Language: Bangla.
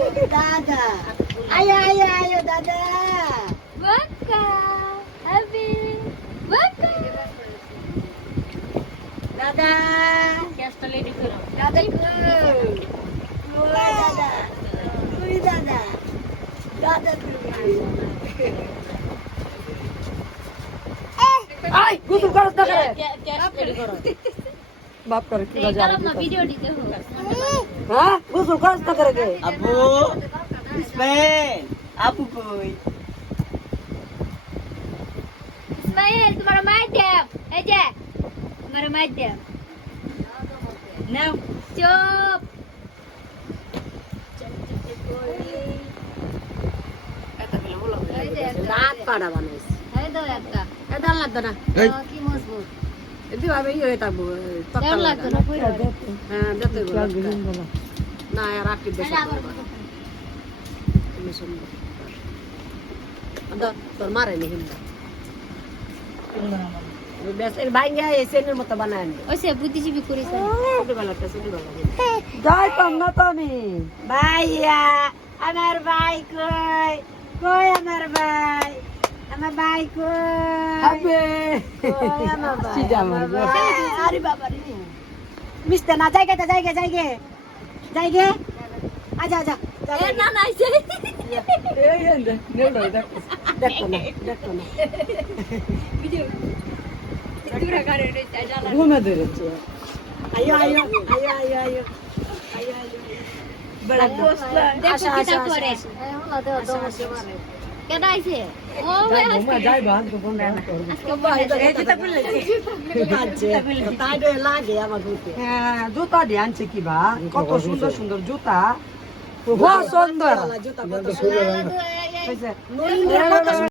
দাদা আয় আয় আয় দাদা বাকা হাবি বাকা দাদা গ্যাসটা রেডি করো দাদা দাদা তুই দাদা দাদা আই গোসল করছ না করে গ্যাস রেডি করো বাপ করে কি এই কারণ না ভিডিও দিতে হবে হ্যাঁ গোসল করছ না করে আবু ইসমাইল আপু কই ইসমাইল তোমার মাইদ্যাম এই যে তোমার মাইদ্যাম নাও চুপ এই যে রাত পাড়া বানাইছে এই দাও একটা এটা লাগতো না কি মজবুত এদি ভাবে ইয়ে থাকবো কেমন লাগতো না কইরা হ্যাঁ দেখতে গেল না আর রাখি বেশি তোর মারে নি হিন্দা বেশ এর ভাইঙ্গা এসেনের মতো বানায় নি ওইসে বুদ্ধিজীবী করেছে যাইতাম না তো আমি ভাইয়া আমার ভাই কই কই আমার ভাই কই আবে কই আমার ভাই সিধা আমার ভাই। আরে বাবা রে মিস্তে না জায়গা জায়গে আজা আজা এ না না আইছে এই এন্ড নেড়ো দেখো না দূরে করে রে চাইলা ঘুমে ধরেছে আয়ো বড় দেখো কি তা করে কেডা আইছে ও ভাই ঘুমা যাই বান তো কোন রান্না তাই লাগে আমার দুতে হ্যাঁ জুতা দিয়ে আনছে কি বা কত সুন্দর সুন্দর জুতা সুন্দর জুতা কত সুন্দর হয়েছে নইলে কত